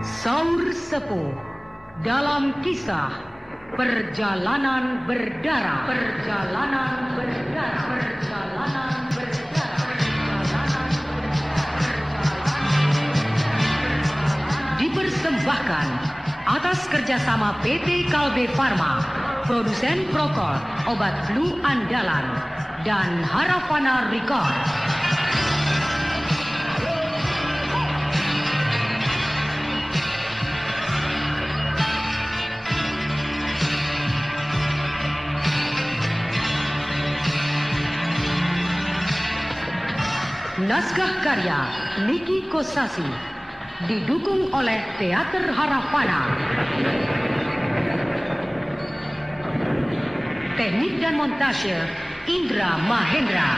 Saur Sepuh dalam kisah Perjalanan Berdarah. Perjalanan Berdarah. Perjalanan Berdarah. Dipersembahkan atas kerjasama PT Kalbe Farma, produsen Prokol, obat flu andalan, dan Harafana Record. Naskah karya Niki Kosasi, didukung oleh Teater Harafana. Teknik dan montase Indra Mahendra.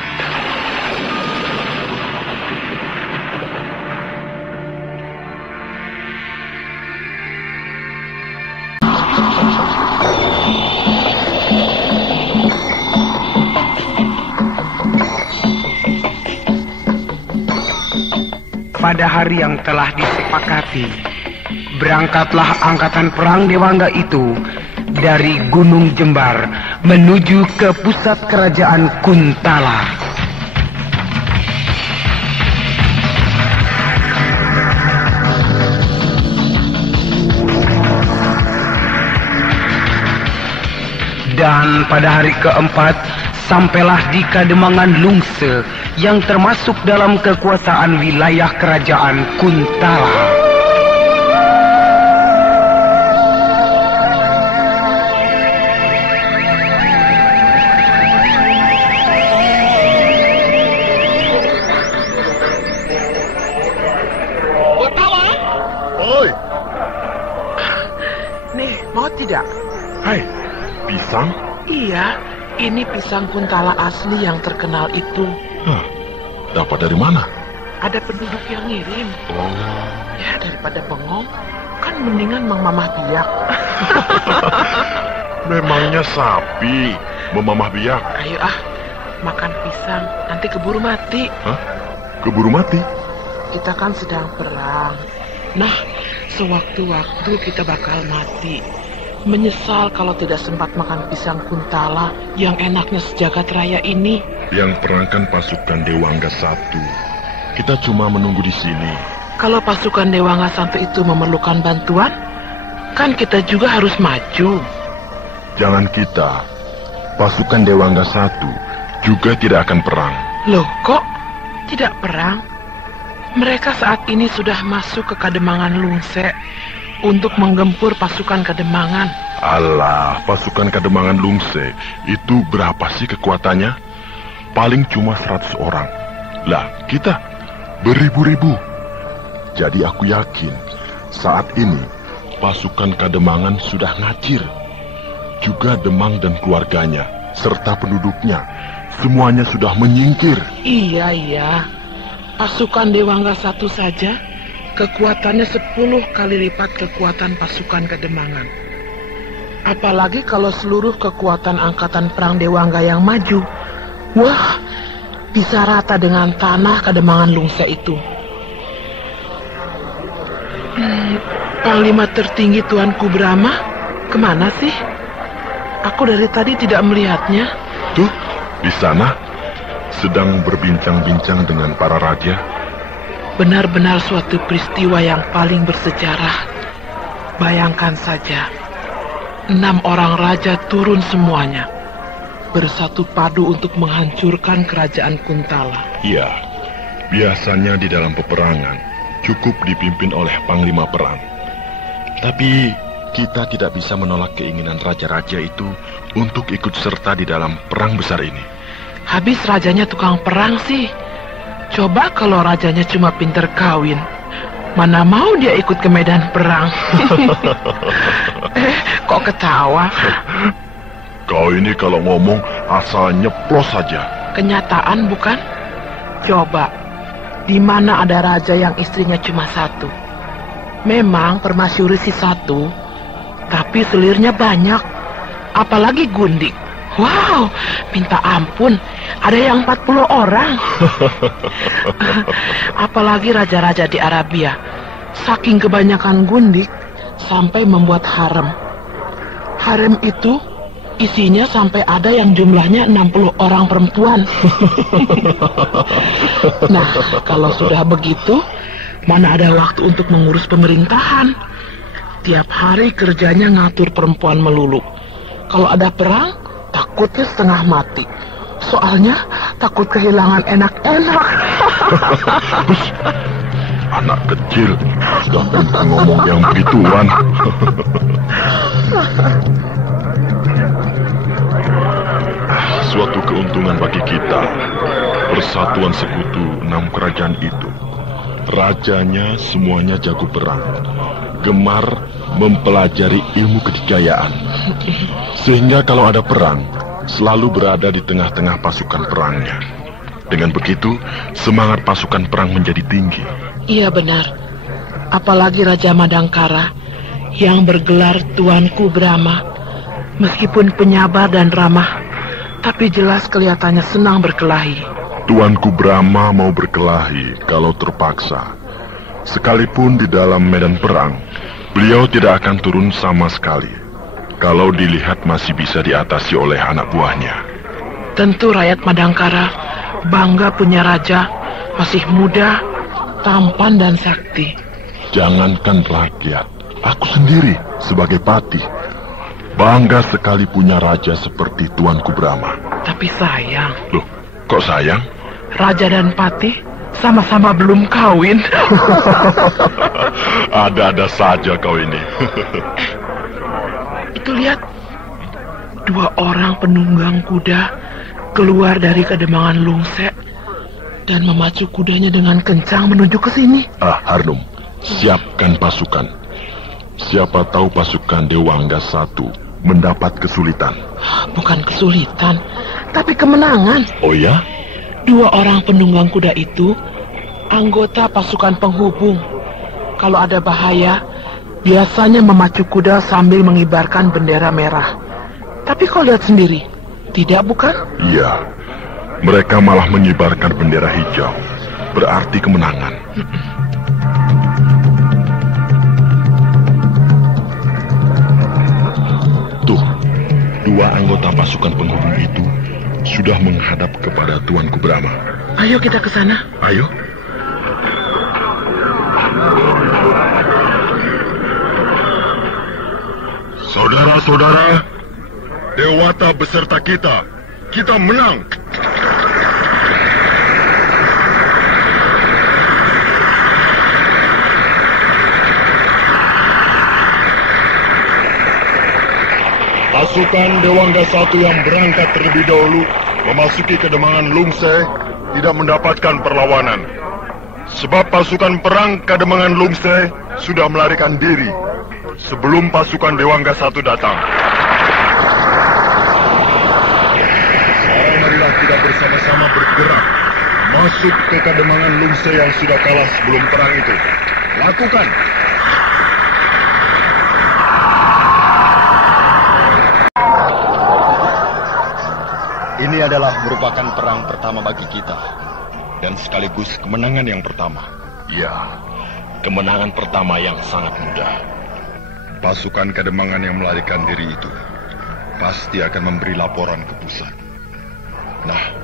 Pada hari yang telah disepakati, berangkatlah angkatan perang Dewangga itu dari Gunung Jembar menuju ke pusat kerajaan Kuntala. Dan pada hari keempat, sampailah di Kademangan Lungse yang termasuk dalam kekuasaan wilayah kerajaan Kuntala. Wartawan? Oi, Nih, mau tidak? hai, pisang? Iya, ini pisang Kuntala asli yang terkenal itu. Hah, dapat dari mana? Ada penduduk yang ngirim. Oh, Ya, daripada bengong, kan mendingan Mang Mamah biak. memangnya sapi memamah biak? Ayo makan pisang, nanti keburu mati. Hah? Keburu mati? Kita kan sedang perang. Nah, sewaktu-waktu kita bakal mati. Menyesal kalau tidak sempat makan pisang Kuntala yang enaknya sejagat raya ini. Yang perangkan pasukan Dewangga 1. Kita cuma menunggu di sini. Kalau pasukan Dewangga 1 itu memerlukan bantuan, kan kita juga harus maju. Jangan kita, pasukan Dewangga 1 juga tidak akan perang. Loh, kok tidak perang? Mereka saat ini sudah masuk ke Kademangan Lungse untuk menggempur pasukan Kademangan. Alah, pasukan Kademangan Lungse itu berapa sih kekuatannya? Paling cuma 100 orang. Lah, kita beribu-ribu. Jadi aku yakin saat ini pasukan Kademangan sudah ngacir. Juga Demang dan keluarganya serta penduduknya semuanya sudah menyingkir. Iya. Pasukan Dewangga 1 saja kekuatannya 10 kali lipat kekuatan pasukan Kademangan. Apalagi kalau seluruh kekuatan angkatan perang Dewangga yang maju. Wah, bisa rata dengan tanah Kademangan Lungse itu. Panglima tertinggi Tuanku Brahma, kemana sih? Aku dari tadi tidak melihatnya. Tuh, di sana sedang berbincang-bincang dengan para raja. Benar-benar suatu peristiwa yang paling bersejarah. Bayangkan saja, 6 orang raja turun semuanya, bersatu padu untuk menghancurkan kerajaan Kuntala. Ya, biasanya di dalam peperangan cukup dipimpin oleh panglima perang. Tapi kita tidak bisa menolak keinginan raja-raja itu untuk ikut serta di dalam perang besar ini. Habis rajanya tukang perang sih. Coba kalau rajanya cuma pinter kawin, mana mau dia ikut ke medan perang? Kok ketawa? Kau ini kalau ngomong asal nyeplos saja. Kenyataan bukan? Coba, di mana ada raja yang istrinya cuma 1? Memang permasyuri sih 1, tapi selirnya banyak. Apalagi Gundik. Wow, minta ampun, ada yang 40 orang. Apalagi raja-raja di Arabia. Saking kebanyakan gundik sampai membuat harem. Harem itu isinya sampai ada yang jumlahnya 60 orang perempuan. Nah, kalau sudah begitu, mana ada waktu untuk mengurus pemerintahan? Tiap hari kerjanya ngatur perempuan melulu. Kalau ada perang, takutnya setengah mati. Soalnya takut kehilangan enak-enak. Anak kecil sudah pintar ngomong yang begituan. Suatu keuntungan bagi kita, persatuan sekutu 6 kerajaan itu. Rajanya semuanya jago perang, gemar mempelajari ilmu kedikayaan. Sehingga kalau ada perang, selalu berada di tengah-tengah pasukan perangnya. Dengan begitu, semangat pasukan perang menjadi tinggi. Iya benar. Apalagi Raja Madangkara yang bergelar Tuanku Brahma. Meskipun penyabar dan ramah, tapi jelas kelihatannya senang berkelahi. Tuanku Brahma mau berkelahi kalau terpaksa. Sekalipun di dalam medan perang, beliau tidak akan turun sama sekali. Kalau dilihat masih bisa diatasi oleh anak buahnya. Tentu rakyat Madangkara bangga punya raja, masih muda, tampan dan sakti. Jangankan rakyat, aku sendiri sebagai patih bangga sekali punya raja seperti Tuanku Brahma. Tapi sayang. Loh, kok sayang? Raja dan patih sama-sama belum kawin. Ada-ada saja kau ini. Itu lihat, 2 orang penunggang kuda keluar dari kedemangan Lungse dan memacu kudanya dengan kencang menuju ke sini. Harnum, siapkan pasukan. Siapa tahu pasukan Dewangga 1 mendapat kesulitan. Bukan kesulitan, tapi kemenangan. Oh ya? 2 orang penunggang kuda itu anggota pasukan penghubung. Kalau ada bahaya, biasanya memacu kuda sambil mengibarkan bendera merah. Tapi kau lihat sendiri, tidak bukan? Iya, mereka malah mengibarkan bendera hijau. Berarti kemenangan. Tuh, 2 anggota pasukan penghubung itu sudah menghadap kepada Tuanku Brahma. Ayo kita ke sana. Ayo. Saudara-saudara, Dewata beserta kita menang. Pasukan Dewangga 1 yang berangkat terlebih dahulu memasuki kedemangan Lungse tidak mendapatkan perlawanan. Sebab pasukan perang kedemangan Lungse sudah melarikan diri sebelum pasukan Dewangga 1 datang. Sekarang marilah kita bersama-sama bergerak masuk ke kedemangan Lungse yang sudah kalah sebelum perang itu. Lakukan! Ini adalah merupakan perang pertama bagi kita, dan sekaligus kemenangan yang pertama. Ya, kemenangan pertama yang sangat mudah. Pasukan Kademangan yang melarikan diri itu pasti akan memberi laporan ke pusat. Nah,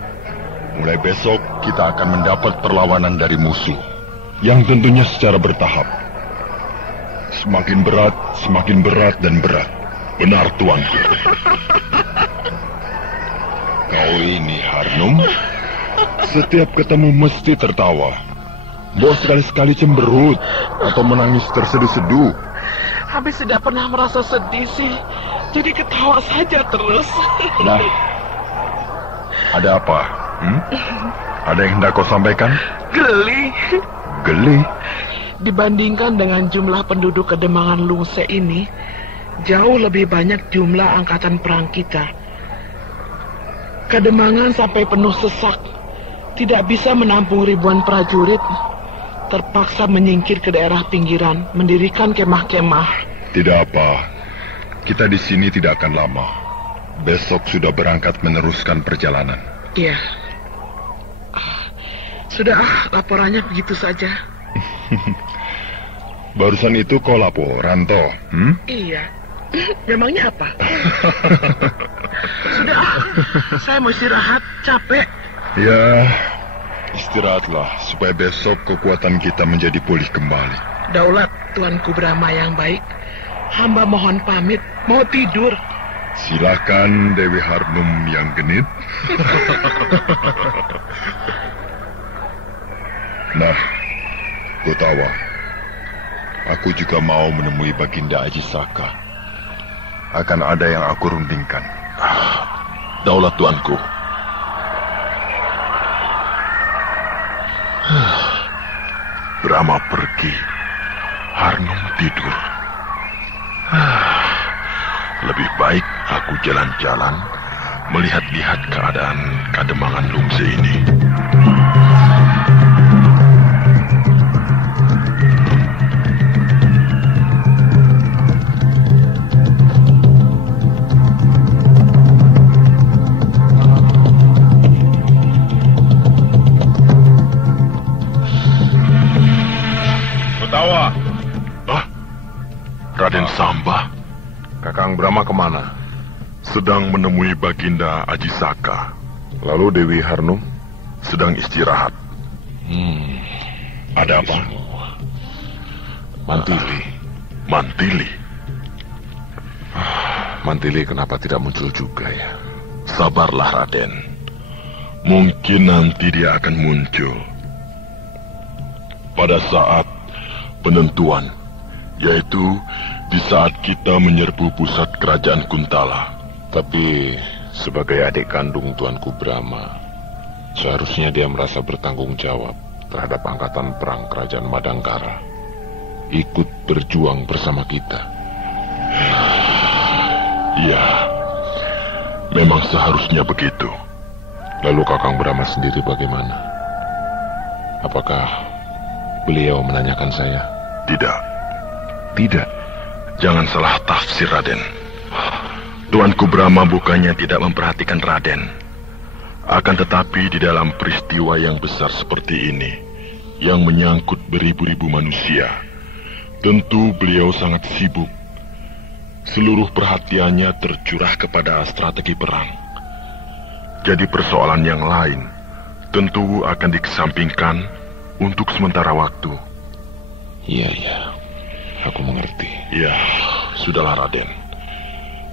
mulai besok kita akan mendapat perlawanan dari musuh, yang tentunya secara bertahap. Semakin berat dan berat. Benar, Tuanku. Kau ini, Harnum, setiap ketemu mesti tertawa. Mau sekali-sekali cemberut atau menangis terseduh-seduh. Habis tidak pernah merasa sedih sih, jadi ketawa saja terus. Nah, ada apa? Ada yang hendak kau sampaikan? Geli. Geli? Dibandingkan dengan jumlah penduduk Kedemangan Lungse ini, jauh lebih banyak jumlah angkatan perang kita. Kademangan sampai penuh sesak, tidak bisa menampung ribuan prajurit, terpaksa menyingkir ke daerah pinggiran, mendirikan kemah-kemah. Tidak apa, kita di sini tidak akan lama. Besok sudah berangkat meneruskan perjalanan. Iya. Sudah, laporannya begitu saja. Barusan itu kau laporan, toh? Iya. Memangnya apa? Sudah, saya mau istirahat, capek. Ya, istirahatlah supaya besok kekuatan kita menjadi pulih kembali. Daulat Tuanku Brahma yang baik, hamba mohon pamit, mau tidur. Silakan Dewi Harnum yang genit. Nah, Gotawa, aku juga mau menemui Baginda Aji Saka. Akan ada yang aku rundingkan. Daulat tuanku. Brahma pergi, Harnum tidur. Lebih baik aku jalan-jalan, melihat-lihat keadaan Kademangan Lungse ini. Gotawa. Raden Samba Kakang Brahma kemana? sedang menemui Baginda Aji Saka. Lalu Dewi Harnum? Sedang istirahat. Ada apa? Mantili. Mantili kenapa tidak muncul juga ya? Sabarlah Raden. Mungkin nanti dia akan muncul. Pada saat penentuan, yaitu di saat kita menyerbu pusat kerajaan Kuntala. Tapi sebagai adik kandung Tuanku Brahma, seharusnya dia merasa bertanggung jawab terhadap angkatan perang kerajaan Madangkara. Ikut berjuang bersama kita. Ya, memang seharusnya begitu. Lalu Kakang Brahma sendiri bagaimana? Apakah beliau menanyakan saya? Tidak. Tidak. Jangan salah tafsir, Raden. Tuanku Brahma bukannya tidak memperhatikan Raden. Akan tetapi di dalam peristiwa yang besar seperti ini, yang menyangkut beribu-ribu manusia, tentu beliau sangat sibuk. Seluruh perhatiannya tercurah kepada strategi perang. Jadi persoalan yang lain tentu akan dikesampingkan untuk sementara waktu. Iya. Aku mengerti. Ya, sudahlah Raden.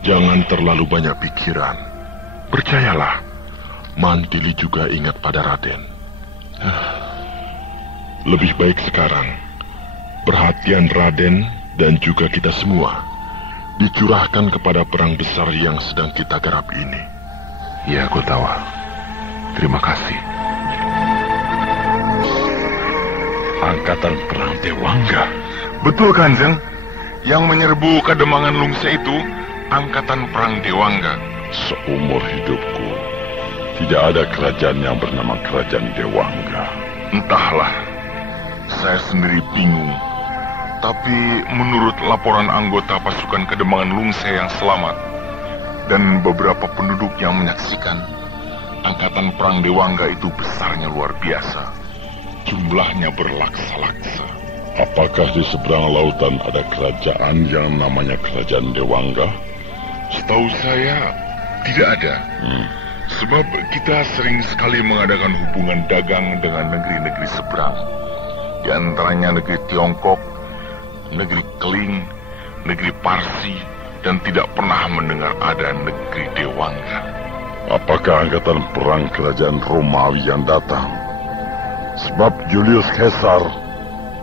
Jangan terlalu banyak pikiran. Percayalah, Mantili juga ingat pada Raden. Lebih baik sekarang, perhatian Raden dan juga kita semua dicurahkan kepada perang besar yang sedang kita garap ini. Ya, Gotawa. Terima kasih. Angkatan perang Dewangga. Betul, Kanjeng. Yang menyerbu Kademangan Lungse itu angkatan perang Dewangga. Seumur hidupku, tidak ada kerajaan yang bernama Kerajaan Dewangga. Entahlah, saya sendiri bingung. Tapi menurut laporan anggota pasukan Kademangan Lungse yang selamat dan beberapa penduduk yang menyaksikan, angkatan perang Dewangga itu besarnya luar biasa. Jumlahnya berlaksa-laksa. Apakah di seberang lautan ada kerajaan yang namanya Kerajaan Dewangga? Setahu saya tidak ada. Sebab kita sering sekali mengadakan hubungan dagang dengan negeri-negeri seberang. Di antaranya negeri Tiongkok, negeri Keling, negeri Parsi, dan tidak pernah mendengar ada negeri Dewangga. Apakah angkatan perang Kerajaan Romawi yang datang? Sebab Julius Caesar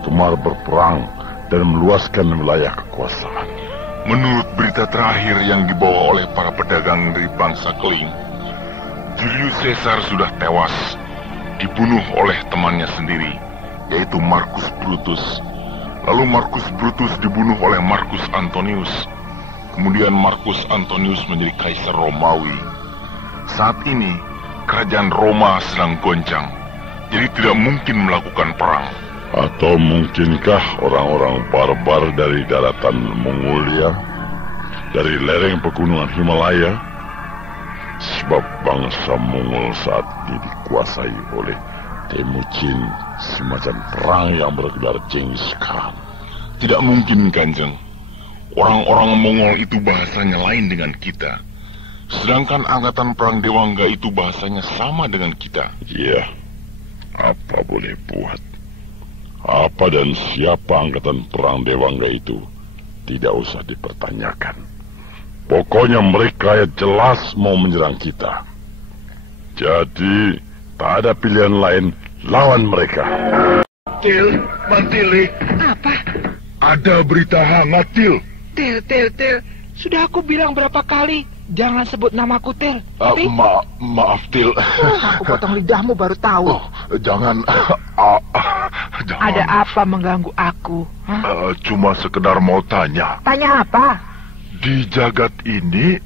gemar berperang dan meluaskan wilayah kekuasaan. Menurut berita terakhir yang dibawa oleh para pedagang dari bangsa Keling, Julius Caesar sudah tewas, dibunuh oleh temannya sendiri, yaitu Marcus Brutus. Lalu Marcus Brutus dibunuh oleh Marcus Antonius. Kemudian Marcus Antonius menjadi kaisar Romawi. Saat ini, kerajaan Roma sedang goncang, jadi tidak mungkin melakukan perang. Atau mungkinkah orang-orang barbar dari daratan Mongolia, dari lereng pegunungan Himalaya? Sebab bangsa Mongol saat ini dikuasai oleh Temujin, semacam perang yang bergelar Genghis Khan. Tidak mungkin, Kanjeng. Orang-orang Mongol itu bahasanya lain dengan kita. Sedangkan angkatan perang Dewangga itu bahasanya sama dengan kita. Iya, apa boleh buat? Apa dan siapa angkatan perang Dewangga itu tidak usah dipertanyakan. Pokoknya mereka jelas mau menyerang kita. Jadi tak ada pilihan lain, lawan mereka. Til, Mantili. Apa? Ada berita hangat, Til. Til. Sudah aku bilang berapa kali, jangan sebut namaku, Til. Tapi... Maaf, Til. Aku potong lidahmu baru tahu. Jangan. Jangan. Ada apa mengganggu aku? Cuma sekedar mau tanya. Tanya apa? Di jagat ini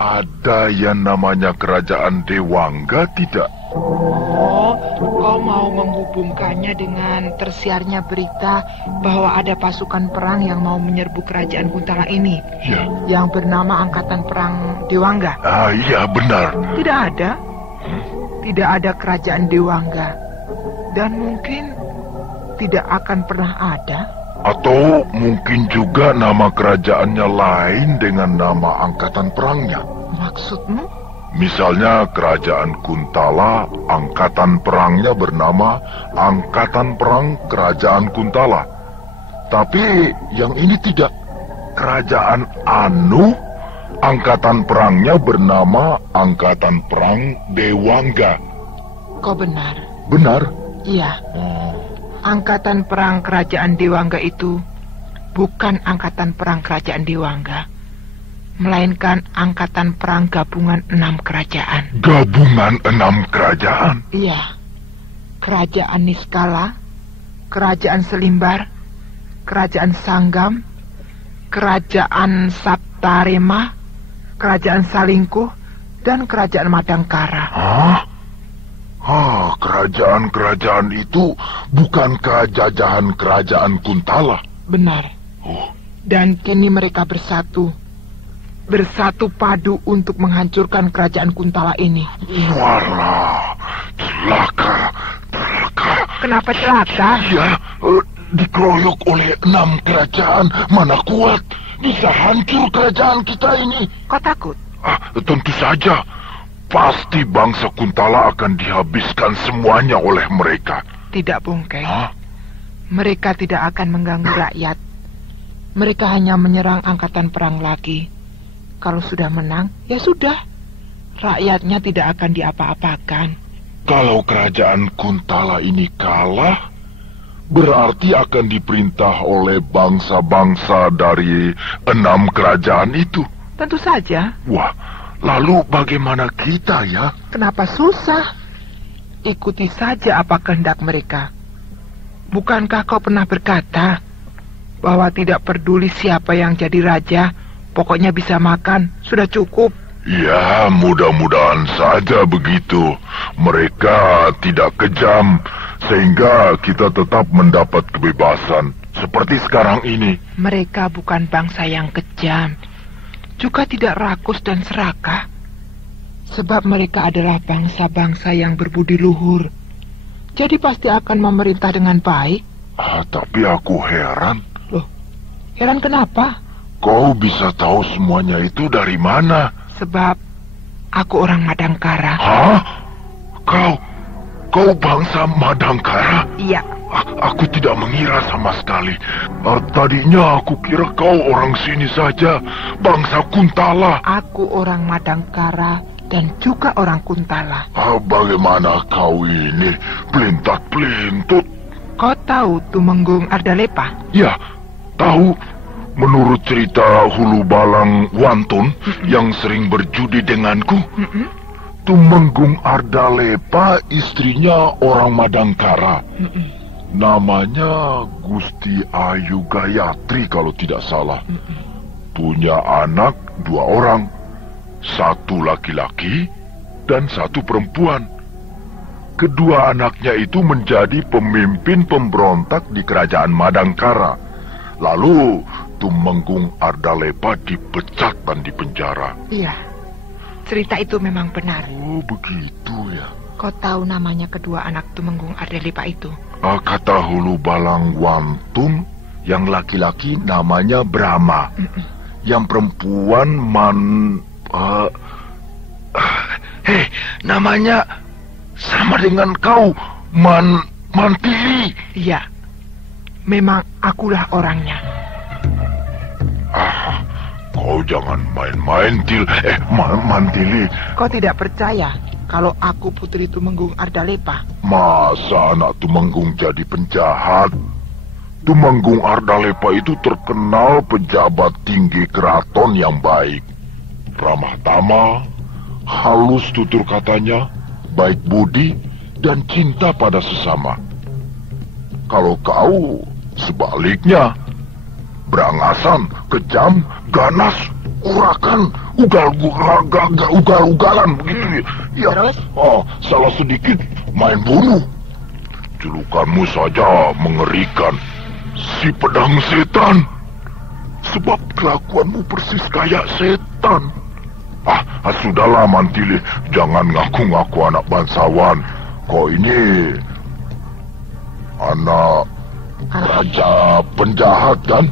ada yang namanya kerajaan Dewangga tidak? Oh, kau mau menghubungkannya dengan tersiarnya berita bahwa ada pasukan perang yang mau menyerbu kerajaan Kuntala ini? Ya. Yang bernama Angkatan Perang Dewangga? Iya, benar. Tidak ada. Tidak ada kerajaan Dewangga. Dan mungkin tidak akan pernah ada. Atau mungkin juga nama kerajaannya lain dengan nama angkatan perangnya. Maksudmu? Misalnya kerajaan Kuntala, angkatan perangnya bernama Angkatan Perang Kerajaan Kuntala. Tapi yang ini tidak. Kerajaan Anu, angkatan perangnya bernama Angkatan Perang Dewangga. Kau benar. Benar? Iya. Angkatan Perang Kerajaan Dewangga itu bukan Angkatan Perang Kerajaan Dewangga, melainkan Angkatan Perang Gabungan 6 Kerajaan. Gabungan 6 kerajaan? Iya. Kerajaan Niskala, Kerajaan Selimbar, Kerajaan Sanggam, Kerajaan Saptarema, Kerajaan Salingkuh, dan Kerajaan Madangkara. Hah? Kerajaan-kerajaan itu bukankah jajahan kerajaan Kuntala? Benar. Dan kini mereka bersatu padu untuk menghancurkan kerajaan Kuntala ini. Walah, celaka. Kenapa celaka? Ya, dikeroyok oleh 6 kerajaan. Mana kuat, bisa hancur kerajaan kita ini. Kau takut? Tentu saja. Pasti bangsa Kuntala akan dihabiskan semuanya oleh mereka. Tidak, Bungkeng. Mereka tidak akan mengganggu rakyat. Mereka hanya menyerang angkatan perang lagi. Kalau sudah menang, ya sudah. Rakyatnya tidak akan diapa-apakan. Kalau kerajaan Kuntala ini kalah, berarti akan diperintah oleh bangsa-bangsa dari 6 kerajaan itu. Tentu saja. Wah, lalu bagaimana kita ya? Kenapa susah? Ikuti saja apa kehendak mereka. Bukankah kau pernah berkata bahwa tidak peduli siapa yang jadi raja, pokoknya bisa makan, sudah cukup? Ya, mudah-mudahan saja begitu. Mereka tidak kejam, sehingga kita tetap mendapat kebebasan, seperti sekarang ini. Mereka bukan bangsa yang kejam, juga tidak rakus dan serakah. Sebab mereka adalah bangsa-bangsa yang berbudi luhur. Jadi pasti akan memerintah dengan baik. Tapi aku heran. Loh, heran kenapa? Kau bisa tahu semuanya itu dari mana? Sebab aku orang Madangkara. Hah? Kau bangsa Madangkara? Iya. Aku tidak mengira sama sekali. Tadinya aku kira kau orang sini saja, bangsa Kuntala. Aku orang Madangkara dan juga orang Kuntala. Bagaimana kau ini pelintat-pelintut? Kau tahu Tumenggung Ardalepa? Ya, tahu. Menurut cerita Hulu Balang Wantun yang sering berjudi denganku, Tumenggung Ardalepa istrinya orang Madangkara. Namanya Gusti Ayu Gayatri kalau tidak salah. Punya anak 2 orang. 1 laki-laki dan 1 perempuan. Kedua anaknya itu menjadi pemimpin pemberontak di kerajaan Madangkara. Lalu Tumenggung Ardalepa dipecat dan dipenjara. Iya, cerita itu memang benar. Oh, begitu ya. Kau tahu namanya kedua anak Tumenggung Ardalepa itu? Kata Hulu Balang Wantun, Yang laki-laki namanya Brahma. Yang perempuan namanya sama dengan kau, Mantili. Iya, memang akulah orangnya. Kau jangan main-main, Mantili. Kau tidak percaya kalau aku putri Tumenggung Ardalepa? Masa anak Tumenggung jadi penjahat? Tumenggung Ardalepa itu terkenal pejabat tinggi keraton yang baik. Ramah tamah, halus tutur katanya, baik budi, dan cinta pada sesama. Kalau kau sebaliknya, berangasan, kejam, ganas, urakan, ugal-ugalan begitu ya. Terus? Salah sedikit main bunuh. Julukanmu saja mengerikan, si pedang setan. Sebab kelakuanmu persis kayak setan. Sudahlah Mantili, jangan ngaku-ngaku anak bangsawan. Kau ini anak raja penjahat kan?